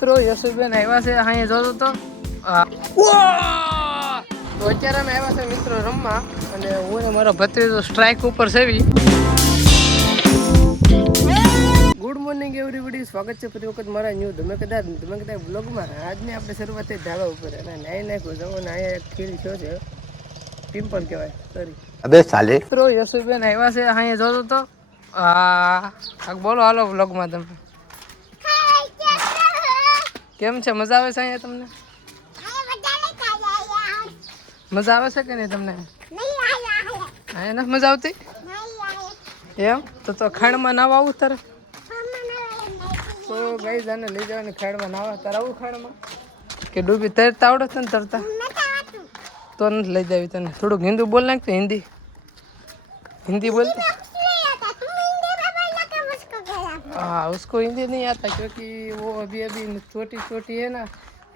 મિત્રો યશુબેન આવ્યા છે અહીંયા જોતો તો અત્યારે અમે આવ્યા છે મિત્રો રમવા અને હું ને મારો ભત્રીજો સ્ટ્રાઇક ઉપર સેવી. ગુડ મોર્નિંગ એવરીબડી, સ્વાગત છે ફરી વખત મારા ન્યૂ તમે કદાચ બ્લોગમાં. આજની આપણે શરૂઆત થઈ ધાબા ઉપર અને નાઈ નાખ્યું જવો ને અહીંયા એક ખીલ થયો છે, પિમ્પલ કહેવાય સોરી અબે સાલે. મિત્રો યશુબેન આવ્યા છે અહીંયા જોતો તો બોલો હાલો બ્લોગમાં તમે કેમ છે? મજા આવે છે અહીંયા તમને? મજા આવે છે કે નહીં તમને? અહીંયા નથી મજા આવતી એમ? તો ખાણમાં નાવા આવું તારે? તો ગઈ જાને લઈ જવાની ખાણમાં નાવા તારે આવું ખાણમાં કે ડૂબી તરતા આવડે છે ને તરતા? તો નથી લઈ જાવી તને. થોડુંક હિન્દી બોલ નાખ તો હિન્દી बोल. हाँ उसको हिंदी नहीं आता क्योंकि वो अभी छोटी है ना,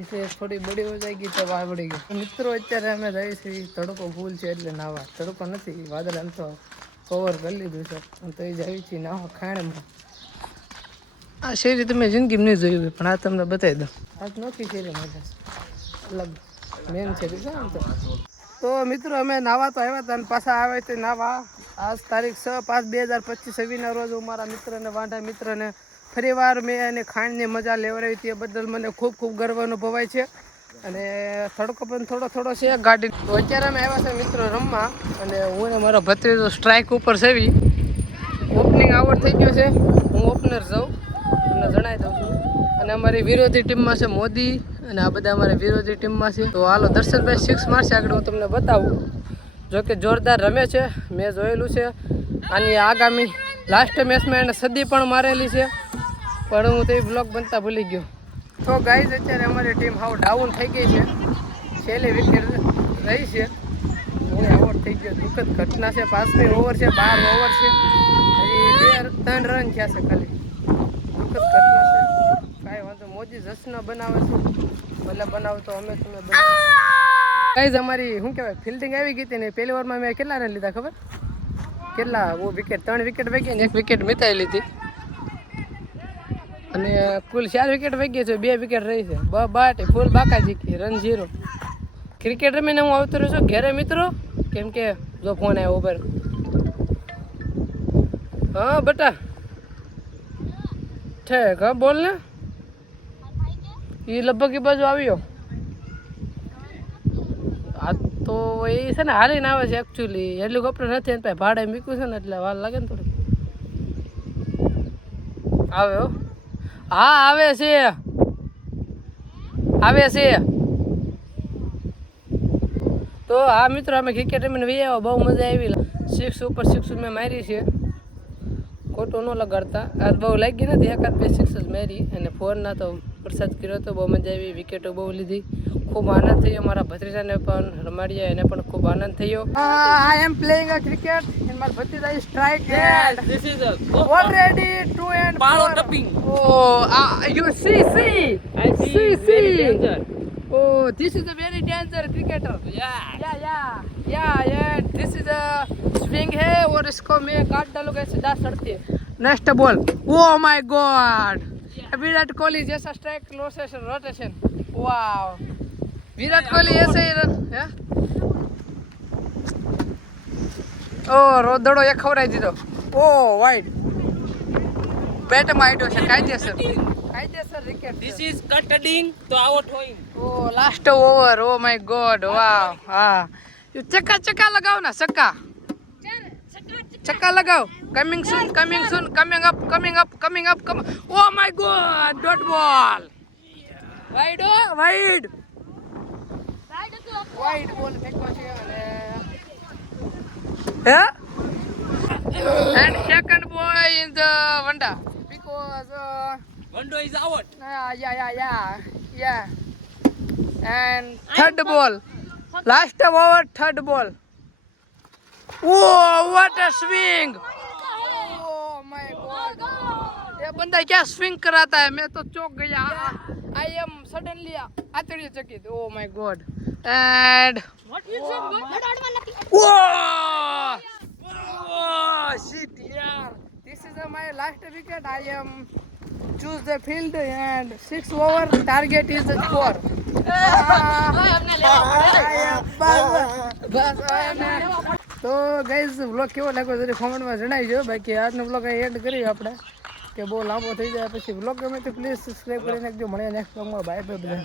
इसलिए थोड़ी बड़ी हो जाएगी तब आ बढ़ेगी. મિત્રો અત્યારે અમે રહી છીએ તડકો ફૂલ છે એટલે નાવા. તડકો નથી, વાદળ એમ તો કવર કરી લીધું છે તો એ જ આવી છીએ નાવા ખાણમાં. આ શેરી તમે જિંદગીમાં નહીં જોયું પણ આ તમને બતાવી દઉં. આજ નોખી શેરી મજા અલગ મેન છે આમ તો મિત્રો અમે નાવા તો આવ્યા હતા અને પાછા આવ્યા તો નાવા. આજ તારીખ 6/5/2025 રોજ હું મારા મિત્રને વાંઢા મિત્રને ફરીવાર મેં એને ખાંડની મજા લેવડાવી તે બદલ મને ખૂબ ખૂબ ગર્વ અનુભવાય છે. અને તડકો પણ થોડો છે ગાડી. તો અત્યારે અમે આવ્યા છે મિત્રો રમવા અને હું ને મારો ભત્રીજો સ્ટ્રાઇક ઉપર સેવી. ઓપનિંગ આવડ થઈ ગયો છે, હું ઓપનર જાઉં તમને જણાવી દઉં છું. અને અમારી વિરોધી ટીમમાં છે મોદી અને આ બધા અમારી વિરોધી ટીમમાં છે. તો હાલો દર્શનભાઈ 6 મારશે આગળ હું તમને બતાવું. જોકે જોરદાર રમે છે, મેં જોયેલું છે. આની આગામી લાસ્ટ મેચમાં એને સદી પણ મારેલી છે પણ હું તે બ્લોગ બનતા ભૂલી ગયો. તો ગાઈઝ અત્યારે અમારી ટીમ હાવ ડાઉન થઈ ગઈ છે, છેલ્લી વિકેટ રહી છે. હું આઉટ થઈ ગયો, દુઃખદ ઘટના છે. 5મી ઓવર છે, 12 ઓવર છે, હજી 3 રન થયા છે ખાલી. દુઃખદ ઘટના છે, કાંઈ વાંધો. મોદી જશ્ન બનાવે છે, ભલે બનાવો તો અમે તમે ગાઈઝ અમારી શું કહેવાય ફિલ્ડિંગ આવી ગઈ હતી ને પહેલી ઓવરમાં મેં કેટલા રન લીધા ખબર? કેટલા વિકેટ? 3 વિકેટ વાગી ને 1 વિકેટ મિતાઈ લીધી અને કુલ 4 વિકેટ વાગી છે, 2 વિકેટ રહી છે. બાટી ફૂલ બાકા જીકી, રન 0. ક્રિકેટ રમીને હું આવતો રહ્યો છું ઘેરે મિત્રો, કેમ કે જો ફોન આવ્યો ઉપર. હા બટા ઠેક, હા બોલ ને. એ લગભગ એ બાજુ આવ્યો. આ તો એ છે ને હાલીને આવે છે એકચ્યુઅલી, હેલિકોપ્ટર નથી એને ભાડે મૂક્યું છે ને એટલે વાર લાગે ને થોડી. આવે હો, હા આવે છે તો હા મિત્રો અમે ક્રિકેટ રમીને વી આવ્યા, બહુ મજા આવી. 6 ઉપર 6 મેં મારી છે, ખોટું ન લગાડતા. આજ બહુ લાગી નથી, 1-2 6 જ મારી અને 4 ના તો વરસાદ કર્યો હતો. બહુ મજા આવી, વિકેટો બહુ લીધી, ખૂબ આનંદ થયો. મારા ભત્રીજાને પણ રમાડ્યા, એને પણ ખૂબ આનંદ થયો. I am playing a cricket and my ભત્રીજા is strike and this is already 2 and પાળો ટપિંગ. You see I see very danger. This is a very danger cricketer. Yeah, this is a swing है और इसको मैं काट डालूंगा सीधा सड़ती है. Next ball, oh my god, Virat Kohli जैसा स्ट्राइक रोटेशन. वाव, विराट कोहली ऐसे ही रन है. રોદડો એક ખવડાવી દીધો. વાઇડ બેટમાં આડ્યો છે. કાયદેસર વિકેટ. This is cutting to out going. Last over. Oh my god, wow. હા ચક્કા લગાવ ના, ચક્કા લગાવ. Coming soon coming up. Oh my god, dot ball. Wide ball ફેંકવા છે અને and second boy in the Vanda because Wando is out. yeah and third ball, last over, third ball. What a swing. Oh my god, ये बंदा क्या swing कराता है, मैं तो चौंक गया. I am suddenly आश्चर्यचकित. Oh my god. And What you said? shit, yeah. This is my last wicket. I am choose the field and 6 over. Target is 4. બસ તો ગાઈઝ વ્લોગ કેવો લાગ્યો જરી કોમેન્ટમાં જણાવજો. બાકી આજનો વ્લોગ અહીં એન્ડ કરીએ આપણે, કે બહુ લાંબો થઈ જાય. પછી વ્લોગ ગમે તો પ્લીઝ સબસ્ક્રાઈબ કરી નાખજો. મળીએ નેક્સ્ટ વ્લોગમાં. બાય બાય બધા.